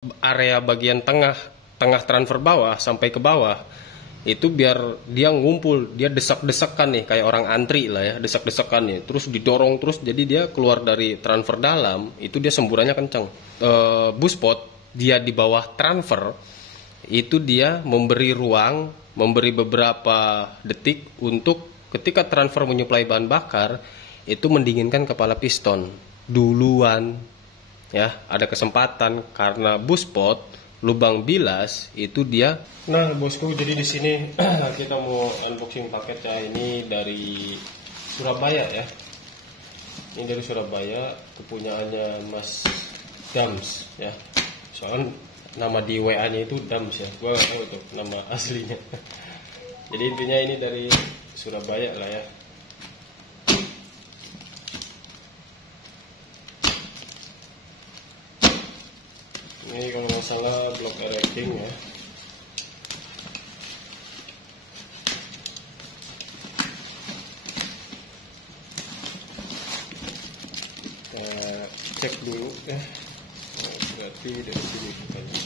area bagian tengah transfer bawah sampai ke bawah itu biar dia ngumpul, dia desak-desakan nih kayak orang antri lah ya, desak-desakan nih, terus didorong terus jadi dia keluar dari transfer dalam itu dia semburannya kencang. Buspot dia di bawah transfer itu dia memberi ruang, memberi beberapa detik untuk ketika transfer menyuplai bahan bakar itu mendinginkan kepala piston duluan. Ya, ada kesempatan karena buspot lubang bilas itu dia. Nah, bosku, jadi di sini kita mau unboxing paketnya ini dari Surabaya ya. Ini dari Surabaya, kepunyaannya Mas Dams ya. Soalnya nama di WA-nya itu Dams ya. Gua nggak tahu tuh nama aslinya. Jadi intinya ini dari Surabaya lah ya. Ini kalau nggak salah blok erecting ya. Kita cek dulu ya. Berarti dari sini bukannya.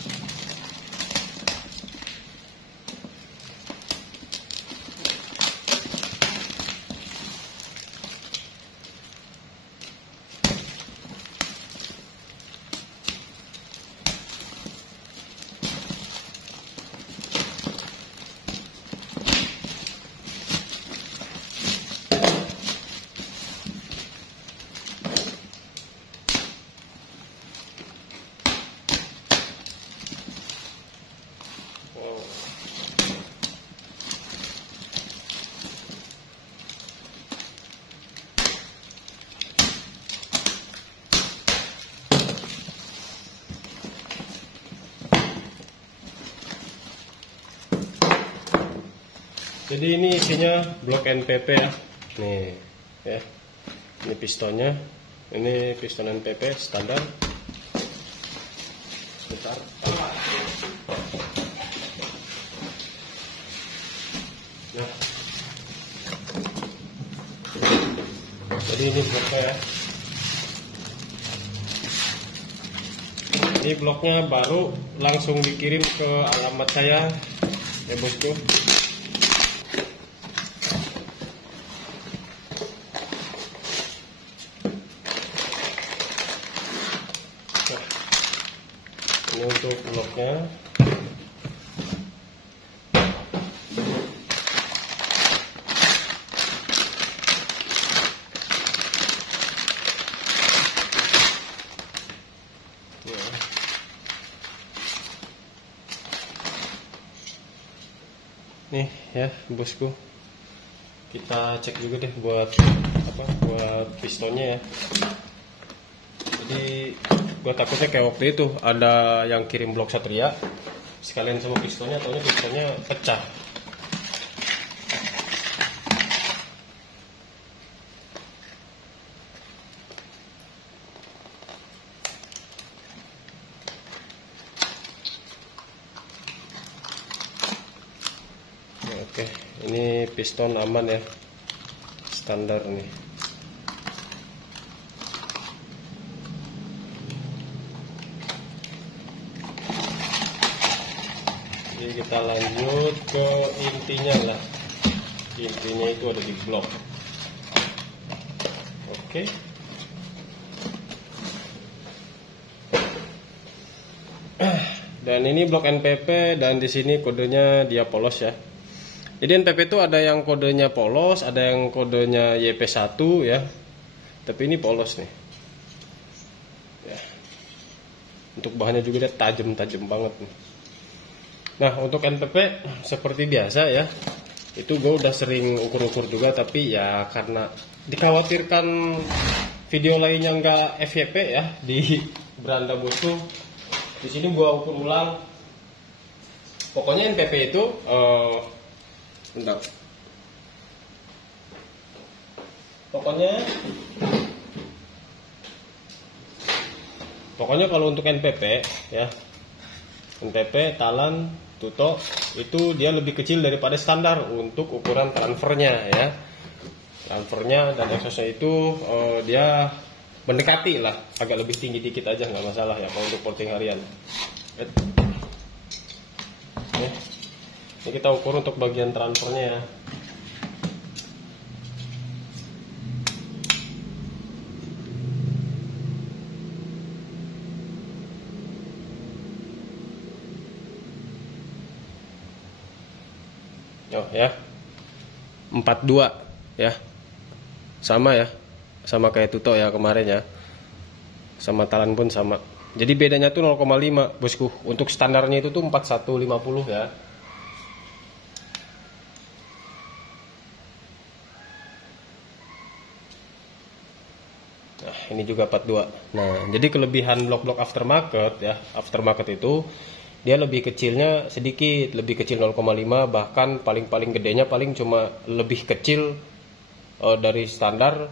Jadi ini isinya blok NPP ya. Nih ya. Ini pistonnya. Ini piston NPP standar. Sebentar. Nah. Jadi ini bloknya ya. Ini bloknya baru langsung dikirim ke alamat saya ya bosku. Ini untuk bloknya. Nih ya bosku, kita cek juga deh buat buat pistonnya ya. Jadi gua takutnya kayak waktu itu ada yang kirim blok Satria sekalian sama pistonnya, atau pistonnya pecah. Oke, ini piston aman ya, standar nih. Jadi kita lanjut ke intinya lah. Intinya itu ada di blok. Oke. Dan ini blok NPP dan di sini kodenya dia polos ya. Jadi NPP itu ada yang kodenya polos, ada yang kodenya YP1 ya. Tapi ini polos nih. Ya. Untuk bahannya juga dia tajam-tajam banget nih. Nah, untuk NPP seperti biasa ya. Itu gue udah sering ukur-ukur juga, tapi ya karena dikhawatirkan video lainnya nggak FYP ya di beranda bosku. Di sini gue ukur ulang. Pokoknya NPP itu bentar. Pokoknya kalau untuk NPP ya, NPP, talan, tuto itu dia lebih kecil daripada standar untuk ukuran transfernya ya. Transfernya dan exhaustnya itu dia mendekati lah, agak lebih tinggi dikit aja nggak masalah ya kalau untuk porting harian. Oke. Ini kita ukur untuk bagian transfernya ya. Oh ya, 42 ya, sama ya, sama kayak Tuto ya kemarin ya, sama Talan pun sama. Jadi bedanya tuh 0,5 bosku. Untuk standarnya itu tuh 4150 ya. Nah ini juga 42. Nah jadi kelebihan blok-blok aftermarket ya, aftermarket itu dia lebih kecilnya sedikit, lebih kecil 0,5, bahkan paling gedenya paling cuma lebih kecil dari standar,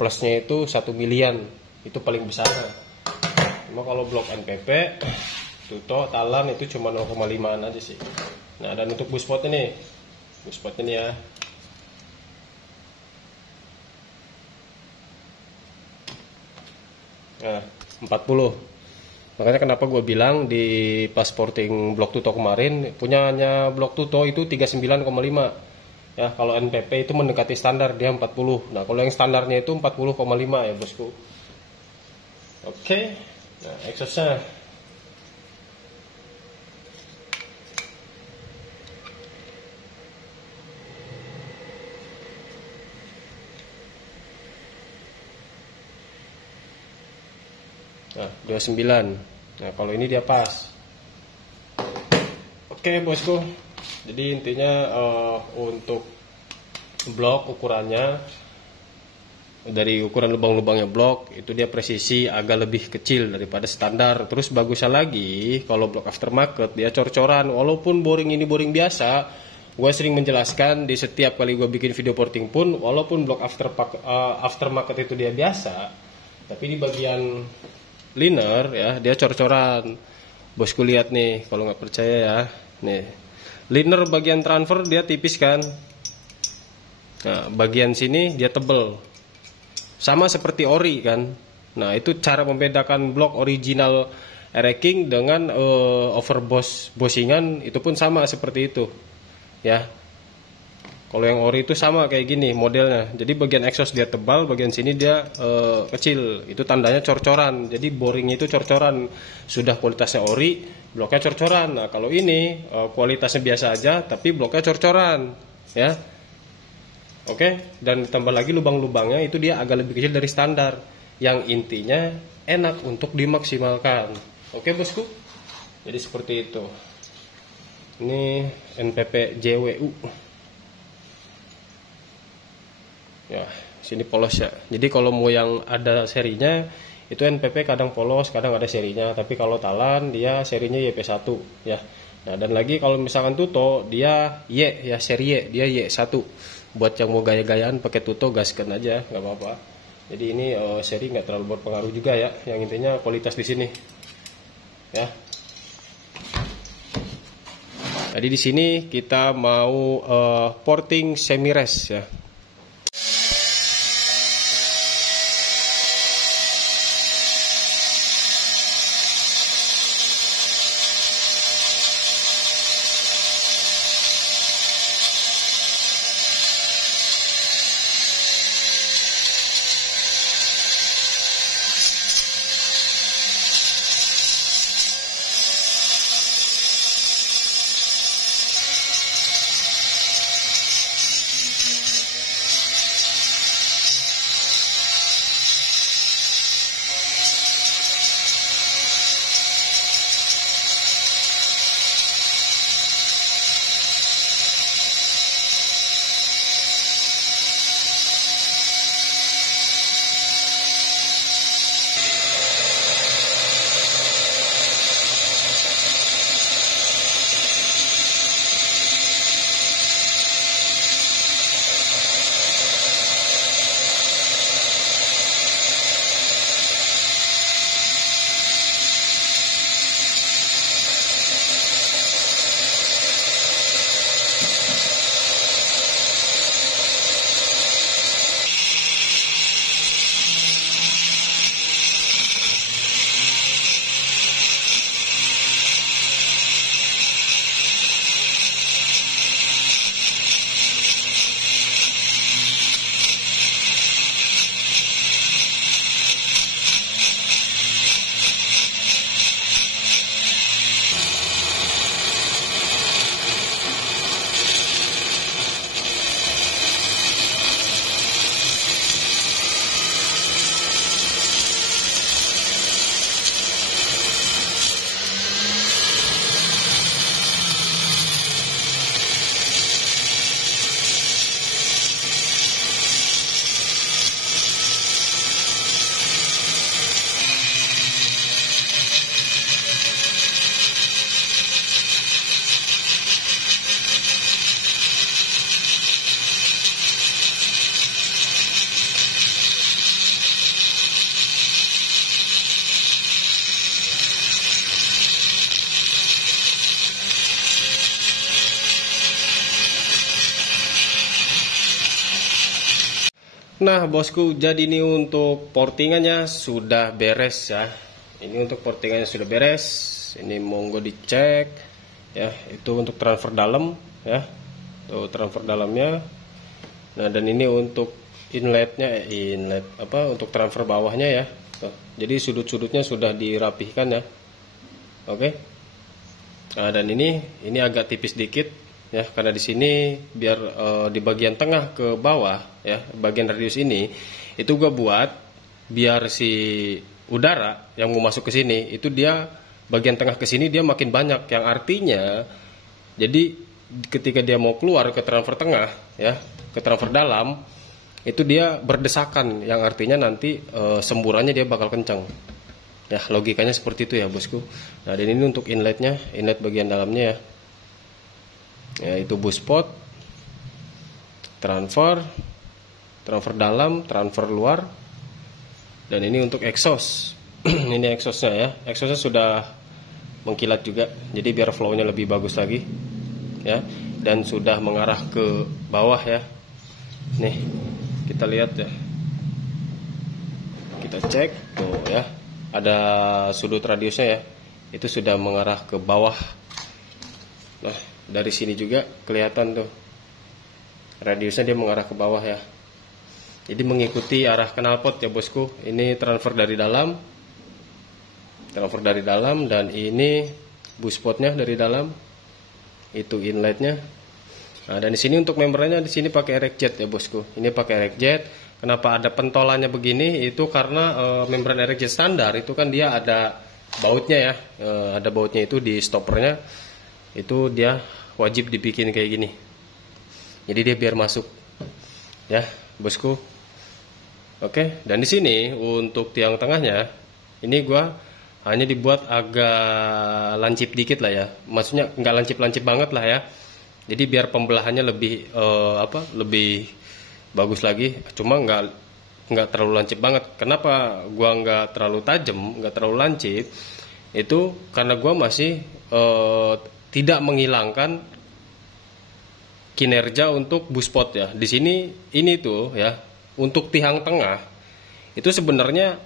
plusnya itu 1 milian, itu paling besar. Cuma kalau blok NPP, Tuto, Talan itu cuma 0,5an aja sih. Nah dan untuk bushpot ini ya. Nah 40. Makanya kenapa gue bilang di pas porting blok Tuto kemarin, punyanya blok Tuto itu 39,5. Ya, kalau NPP itu mendekati standar, dia 40. Nah, kalau yang standarnya itu 40,5 ya, bosku. Oke. Nah, exhaustnya. Nah, 29. Nah, kalau ini dia pas. Oke, bosku. Jadi intinya untuk blok ukurannya dari ukuran lubang-lubangnya blok itu dia presisi agak lebih kecil daripada standar. Terus bagusnya lagi kalau blok aftermarket dia cor-coran, walaupun boring ini boring biasa. Gue sering menjelaskan di setiap kali gue bikin video porting pun, walaupun blok aftermarket itu dia biasa, tapi di bagian liner ya dia cor-coran. Bosku lihat nih, kalau nggak percaya ya, nih liner bagian transfer dia tipis kan. Nah bagian sini dia tebel, sama seperti ori kan. Nah itu cara membedakan blok original King dengan overboss bossingan itu pun sama seperti itu ya. Kalau yang ori itu sama kayak gini modelnya. Jadi bagian exhaust dia tebal, bagian sini dia kecil. Itu tandanya cor-coran. Jadi boringnya itu cor-coran. Sudah kualitasnya ori, bloknya cor-coran. Nah kalau ini kualitasnya biasa aja, tapi bloknya cor-coran ya. Oke, dan ditambah lagi lubang-lubangnya itu dia agak lebih kecil dari standar. Yang intinya enak untuk dimaksimalkan. Oke bosku. Jadi seperti itu. Ini NPP JWU. Ya, sini polos ya. Jadi kalau mau yang ada serinya itu NPP kadang polos, kadang ada serinya. Tapi kalau Talan dia serinya YP1 ya. Nah, dan lagi kalau misalkan Tuto dia Y ya, seri Y, dia Y1. Buat yang mau gaya-gayaan pakai Tuto gaskan aja, nggak apa-apa. Jadi ini seri nggak terlalu berpengaruh juga ya. Yang intinya kualitas di sini. Ya. Jadi di sini kita mau porting semi rest ya. Nah bosku, jadi ini untuk portingannya sudah beres ya. Ini untuk portingannya sudah beres. Ini monggo dicek ya. Itu untuk transfer dalam ya. Tuh transfer dalamnya. Nah dan ini untuk inletnya, inlet apa untuk transfer bawahnya ya. Tuh, jadi sudut-sudutnya sudah dirapihkan ya. Oke. Nah dan ini agak tipis dikit ya, karena di sini biar di bagian tengah ke bawah ya, bagian radius ini itu gua buat biar si udara yang mau masuk ke sini itu dia bagian tengah ke sini dia makin banyak, yang artinya jadi ketika dia mau keluar ke transfer tengah ya, ke transfer dalam itu dia berdesakan, yang artinya nanti semburannya dia bakal kencang ya. Logikanya seperti itu ya bosku. Nah dan ini untuk inletnya, inlet bagian dalamnya ya. Ya itu buspot, transfer dalam, transfer luar, dan ini untuk exhaust. Ini exhaustnya ya, exhaustnya sudah mengkilat juga, jadi biar flownya lebih bagus lagi ya, dan sudah mengarah ke bawah ya. Nih kita lihat ya, kita cek tuh ya, ada sudut radiusnya ya, itu sudah mengarah ke bawah. Nah dari sini juga kelihatan tuh radiusnya dia mengarah ke bawah ya, jadi mengikuti arah knalpot ya bosku. Ini transfer dari dalam, dan ini buspotnya dari dalam, itu inletnya. Nah dan di sini untuk membernya di sini pakai erek jet ya bosku. Ini pakai erek jet. Kenapa ada pentolannya begini? Itu karena membran erek jet standar itu kan dia ada bautnya ya, ada bautnya itu di stoppernya, itu dia wajib dibikin kayak gini, jadi dia biar masuk ya bosku. Oke, dan di sini untuk tiang tengahnya ini gua hanya dibuat agak lancip dikit lah ya, maksudnya nggak lancip banget lah ya, jadi biar pembelahannya lebih lebih bagus lagi, cuma nggak terlalu lancip banget. Kenapa gua nggak terlalu tajam, nggak terlalu lancip, itu karena gua masih tidak menghilangkan kinerja untuk buspot ya. Di sini ini tuh ya, untuk tiang tengah itu sebenarnya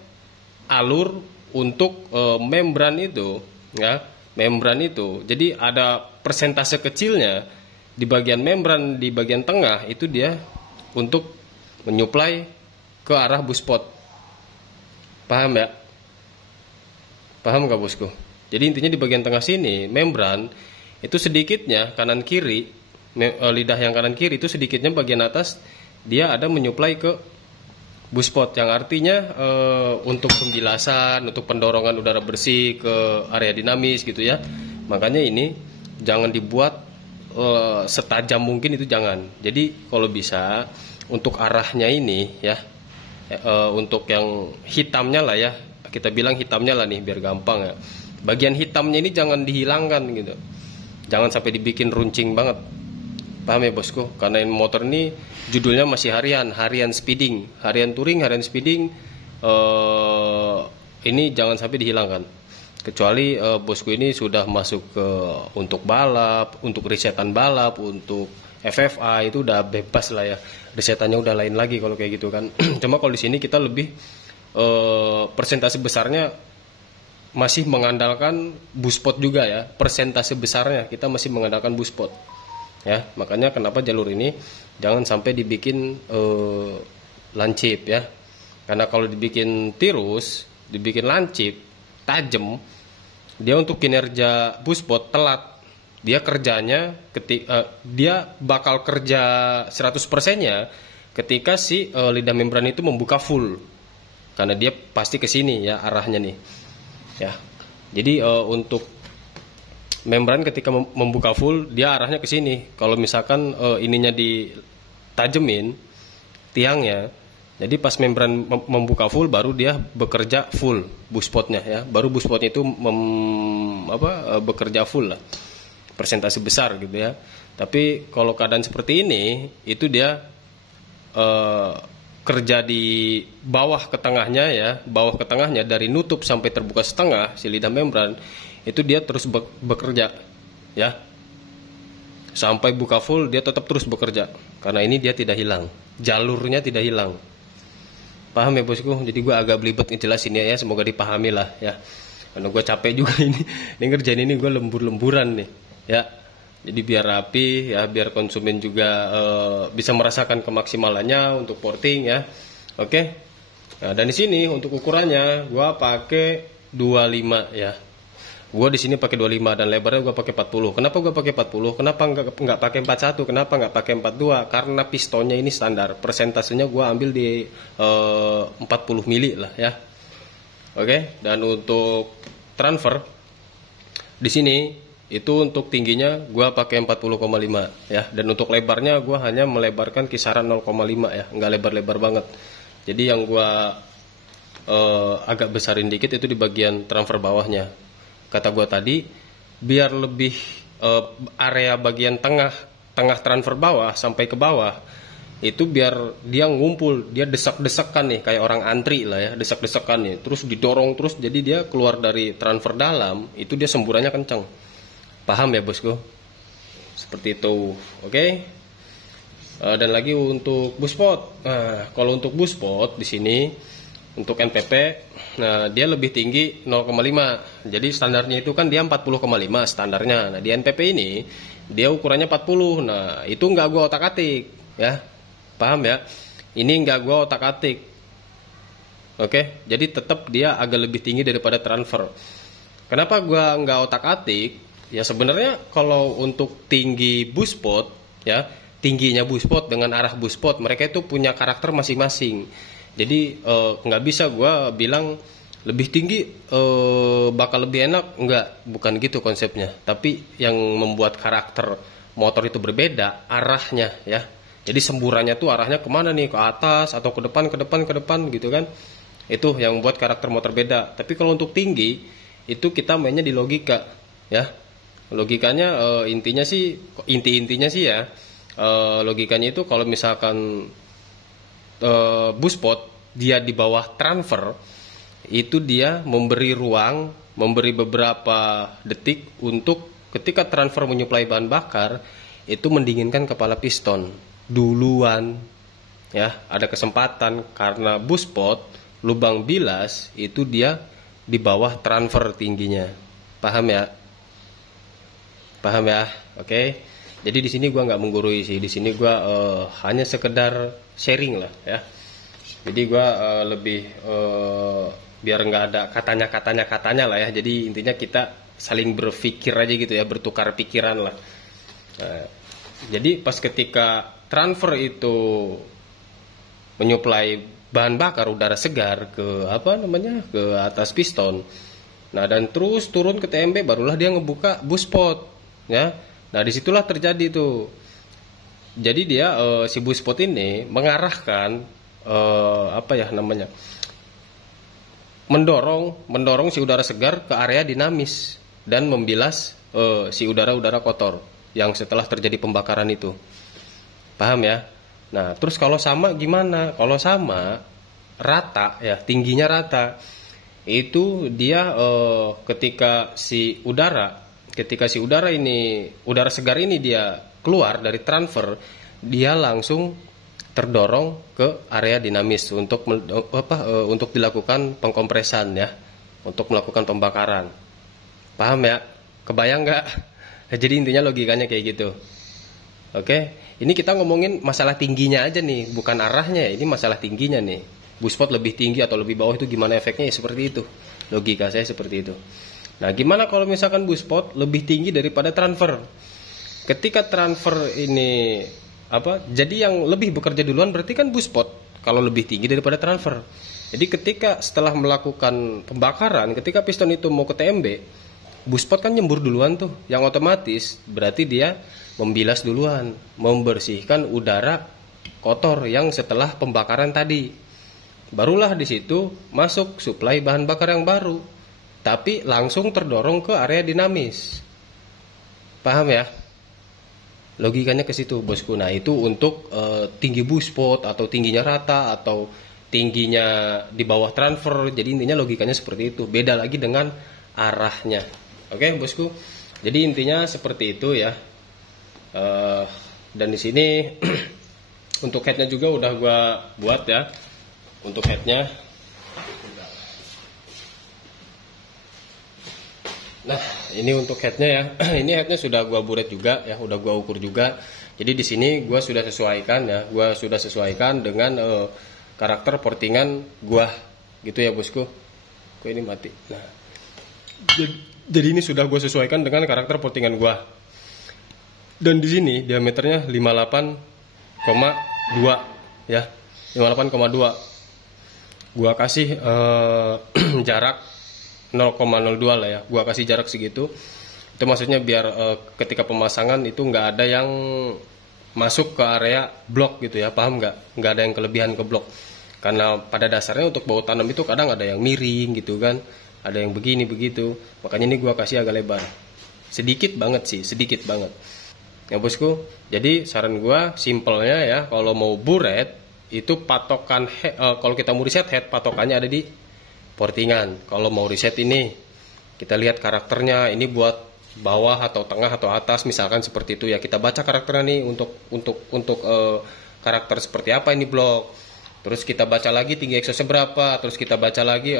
alur untuk membran itu ya, membran itu. Jadi ada persentase kecilnya di bagian membran di bagian tengah itu dia untuk menyuplai ke arah buspot. Paham ya? Paham gak bosku? Jadi intinya di bagian tengah sini membran itu sedikitnya kanan kiri, lidah yang kanan kiri itu sedikitnya bagian atas dia ada menyuplai ke buspot, yang artinya untuk pembilasan, untuk pendorongan udara bersih ke area dinamis gitu ya. Makanya ini jangan dibuat setajam mungkin, itu jangan. Jadi kalau bisa untuk arahnya ini ya, untuk yang hitamnya lah ya, kita bilang hitamnya lah nih biar gampang ya. Bagian hitamnya ini jangan dihilangkan gitu, jangan sampai dibikin runcing banget. Paham ya bosku? Karena ini motor ini judulnya masih harian speeding, harian touring, harian speeding. Ini jangan sampai dihilangkan. Kecuali bosku ini sudah masuk ke untuk balap, untuk resetan balap, untuk FFA itu udah bebas lah ya. Resetannya udah lain lagi kalau kayak gitu kan. Cuma kalau di sini kita lebih persentase besarnya masih mengandalkan buspot juga ya. Persentase besarnya kita masih mengandalkan buspot. Ya, makanya kenapa jalur ini jangan sampai dibikin lancip ya. Karena kalau dibikin tirus, dibikin lancip, tajam, dia untuk kinerja buspot telat. Dia kerjanya dia bakal kerja 100%-nya ketika si lidah membran itu membuka full. Karena dia pasti ke sini ya arahnya nih. Ya. Jadi untuk membran ketika membuka full dia arahnya ke sini. Kalau misalkan ininya ditajemin tiangnya, jadi pas membran membuka full baru dia bekerja full buspotnya ya. Baru buspotnya itu bekerja full lah. Persentase besar gitu ya. Tapi kalau keadaan seperti ini itu dia kerja di bawah ke tengahnya ya, bawah ke tengahnya dari nutup sampai terbuka setengah si lidah membran itu dia terus bekerja ya, sampai buka full dia tetap terus bekerja karena ini dia tidak hilang, jalurnya tidak hilang Paham ya bosku? Jadi gue agak belibet ngejelasinnya ya, semoga dipahami lah ya. Karena gue capek juga ini ngerjain ini gue lembur-lemburan nih ya. Jadi biar rapi ya, biar konsumen juga bisa merasakan kemaksimalannya untuk porting ya. Oke. Nah, dan di sini untuk ukurannya gue pakai 25 ya. Gue di sini pakai 25 dan lebarnya gue pakai 40. Kenapa gue pakai 40? Kenapa nggak pakai 41? Kenapa nggak pakai 42? Karena pistonnya ini standar. Persentasenya gue ambil di 40 mili lah ya. Oke. Dan untuk transfer di sini itu untuk tingginya gue pakai 40,5 ya. Dan untuk lebarnya gue hanya melebarkan kisaran 0,5 ya. Nggak lebar-lebar banget. Jadi yang gue agak besarin dikit itu di bagian transfer bawahnya. Kata gue tadi, biar lebih area bagian tengah transfer bawah sampai ke bawah, itu biar dia ngumpul, dia desak-desakan nih, kayak orang antri lah ya, desak-desakan nih, terus didorong terus, jadi dia keluar dari transfer dalam, itu dia semburannya kencang. Paham ya bosku? Seperti itu, oke? Dan lagi untuk buspot, nah kalau untuk buspot di sini, untuk NPP, nah dia lebih tinggi 0,5. Jadi standarnya itu kan dia 40,5 standarnya. Nah di NPP ini dia ukurannya 40. Nah itu nggak gua otak-atik ya, paham ya? Ini nggak gua otak-atik. Oke, jadi tetap dia agak lebih tinggi daripada transfer. Kenapa gua nggak otak-atik? Ya sebenarnya kalau untuk tinggi buspot ya, tingginya buspot dengan arah buspot, mereka itu punya karakter masing-masing. Jadi nggak bisa gue bilang lebih tinggi bakal lebih enak, bukan gitu konsepnya. Tapi yang membuat karakter motor itu berbeda arahnya ya. Jadi semburannya tuh arahnya kemana nih, ke atas atau ke depan gitu kan. Itu yang membuat karakter motor beda. Tapi kalau untuk tinggi itu kita mainnya di logika ya. Logikanya intinya sih ya, logikanya itu kalau misalkan buspot dia di bawah transfer, itu dia memberi ruang, memberi beberapa detik untuk ketika transfer menyuplai bahan bakar itu mendinginkan kepala piston duluan ya. Ada kesempatan karena buspot lubang bilas itu dia di bawah transfer tingginya. Paham ya? Paham ya? Oke. Jadi di sini gua nggak menggurui sih, di sini gua hanya sekedar sharing lah ya. Jadi gua lebih biar nggak ada katanya lah ya. Jadi intinya kita saling berpikir aja gitu ya, bertukar pikiran lah. Nah, jadi pas ketika transfer itu menyuplai bahan bakar udara segar ke ke atas piston. Nah dan terus turun ke TMB, barulah dia ngebuka buspot ya. Nah disitulah terjadi tuh. Jadi dia si buspot ini mengarahkan mendorong si udara segar ke area dinamis dan membilas si udara kotor yang setelah terjadi pembakaran itu. Paham ya? Nah terus kalau sama gimana? Kalau sama rata ya, tingginya rata, itu dia ketika si udara ini, udara segar ini dia keluar dari transfer, dia langsung terdorong ke area dinamis untuk dilakukan pengkompresan ya, untuk melakukan pembakaran. Paham ya? Kebayang nggak? Jadi intinya logikanya kayak gitu. Oke, ini kita ngomongin masalah tingginya aja nih, bukan arahnya. Ini masalah tingginya nih. Buspot lebih tinggi atau lebih bawah itu gimana efeknya? Ya, seperti itu. Logika saya seperti itu. Nah, gimana kalau misalkan buspot lebih tinggi daripada transfer? Ketika transfer ini jadi yang lebih bekerja duluan berarti kan buspot kalau lebih tinggi daripada transfer. Jadi ketika setelah melakukan pembakaran, ketika piston itu mau ke TMB, buspot kan nyembur duluan tuh, yang otomatis berarti dia membilas duluan, membersihkan udara kotor yang setelah pembakaran tadi. Barulah di situ masuk suplai bahan bakar yang baru, tapi langsung terdorong ke area dinamis. Paham ya? Logikanya ke situ, bosku. Nah, itu untuk tinggi buspot atau tingginya rata atau tingginya di bawah transfer. Jadi intinya logikanya seperti itu. Beda lagi dengan arahnya. Oke, bosku. Jadi intinya seperti itu ya. Dan di sini untuk headnya juga udah gua buat ya. untuk headnya. Nah, ini untuk headnya ya. Ini headnya sudah gua buret juga ya, udah gua ukur juga. Jadi di sini gua sudah sesuaikan ya, gua sudah sesuaikan dengan karakter portingan gua, gitu ya bosku. Kok ini mati. Nah, jadi ini sudah gua sesuaikan dengan karakter portingan gua. Dan di sini diameternya 58,2 ya, 58,2. Gua kasih jarak 0,02 lah ya, gua kasih jarak segitu. Itu maksudnya biar ketika pemasangan itu nggak ada yang masuk ke area blok gitu ya, paham nggak? Nggak ada yang kelebihan ke blok. Karena pada dasarnya untuk baut tanam itu kadang ada yang miring gitu kan, ada yang begini begitu. Makanya ini gua kasih agak lebar, sedikit banget sih, sedikit banget. Ya bosku, jadi saran gua simpelnya ya, kalau mau buret itu patokan kalau kita mau reset head patokannya ada di portingan. Kalau mau reset ini kita lihat karakternya, ini buat bawah atau tengah atau atas misalkan seperti itu ya, kita baca karakternya nih untuk karakter seperti apa ini blok. Terus kita baca lagi tinggi exhaustnya berapa, terus kita baca lagi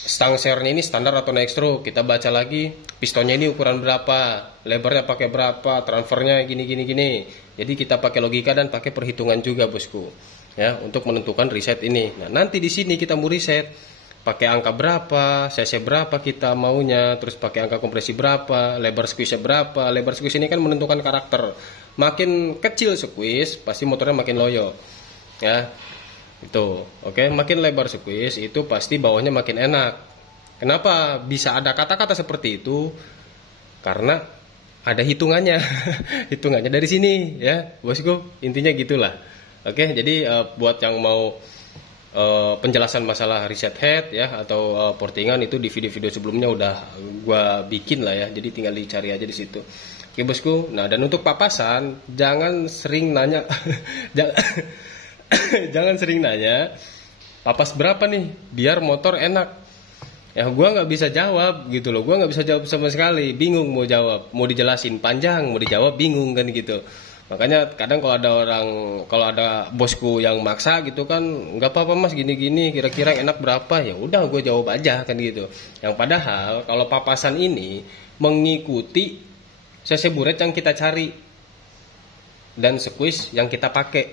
stang sernya ini standar atau naik stroke, kita baca lagi pistonnya ini ukuran berapa, lebarnya pakai berapa, transfernya gini. Jadi kita pakai logika dan pakai perhitungan juga bosku ya, untuk menentukan reset ini. Nah, nanti di sini kita mau reset pakai angka berapa, cc berapa kita maunya, terus pakai angka kompresi berapa, lebar squeeze berapa. Lebar squeeze ini kan menentukan karakter. Makin kecil squeeze pasti motornya makin loyo ya. Itu oke. Makin lebar squeeze itu pasti bawahnya makin enak. Kenapa bisa ada kata-kata seperti itu? Karena ada hitungannya. Hitungannya dari sini ya bosku, intinya gitulah. Oke, jadi buat yang mau penjelasan masalah reset head ya atau portingan itu di video-video sebelumnya udah gua bikin lah ya, jadi tinggal dicari aja di situ. Oke bosku. Nah, dan untuk papasan jangan sering nanya jangan sering nanya papas berapa nih biar motor enak ya. Gua nggak bisa jawab gitu loh, gua nggak bisa jawab sama sekali, bingung mau jawab, mau dijelasin panjang, mau dijawab bingung kan gitu. Makanya kadang kalau ada bosku yang maksa gitu kan, nggak apa-apa mas gini-gini, kira-kira enak berapa, ya udah gue jawab aja kan gitu. Yang padahal kalau papasan ini mengikuti cc buret yang kita cari dan squeeze yang kita pakai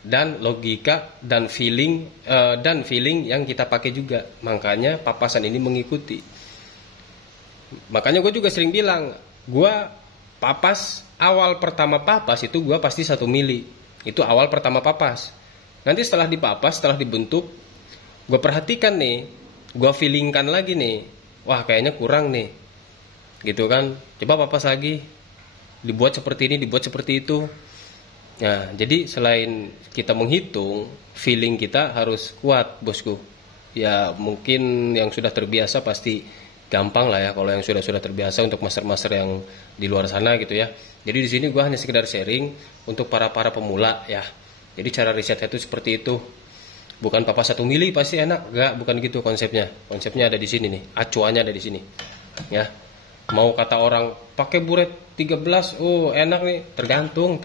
dan logika dan feeling yang kita pakai juga. Makanya papasan ini mengikuti. Makanya gue juga sering bilang, gue papas awal pertama papas itu gua pasti 1 mili. Itu awal pertama papas. Nanti setelah dipapas, setelah dibentuk, gua perhatikan nih, gua feelingkan lagi nih. Wah, kayaknya kurang nih. Gitu kan. Coba papas lagi. Dibuat seperti ini, dibuat seperti itu. Nah, jadi selain kita menghitung, feeling kita harus kuat, bosku. Ya, mungkin yang sudah terbiasa pasti gampang lah ya, kalau yang sudah terbiasa untuk master yang di luar sana gitu ya. Jadi di sini gue hanya sekedar sharing untuk para pemula ya. Jadi cara riset itu seperti itu. Bukan papas 1 mili pasti enak, enggak, bukan gitu konsepnya. Konsepnya ada di sini nih, acuannya ada di sini. Ya. Mau kata orang pakai buret 13, oh enak nih,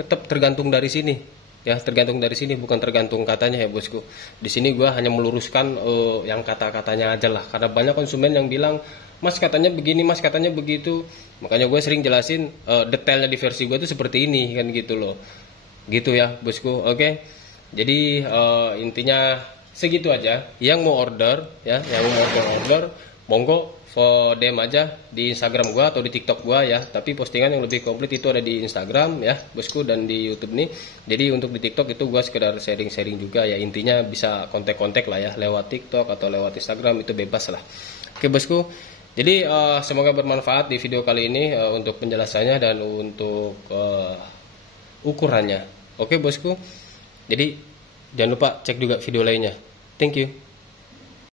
tetap tergantung dari sini. Ya, tergantung dari sini, bukan tergantung katanya ya bosku. Di sini gue hanya meluruskan yang kata-katanya aja lah, karena banyak konsumen yang bilang, mas katanya begini, mas katanya begitu. Makanya gue sering jelasin detailnya di versi gue itu seperti ini kan gitu loh. Gitu ya bosku. Oke. Jadi intinya segitu aja. Yang mau order ya, yang mau order monggo DM aja di Instagram gua atau di TikTok gua ya. Tapi postingan yang lebih komplit itu ada di Instagram ya bosku, dan di YouTube nih. Jadi untuk di TikTok itu gua sekedar sharing-sharing juga ya. Intinya bisa kontak-kontak lah ya lewat TikTok atau lewat Instagram, itu bebas lah. Oke bosku. Jadi semoga bermanfaat di video kali ini untuk penjelasannya dan untuk ukurannya. Oke bosku. Jadi jangan lupa cek juga video lainnya. Thank you.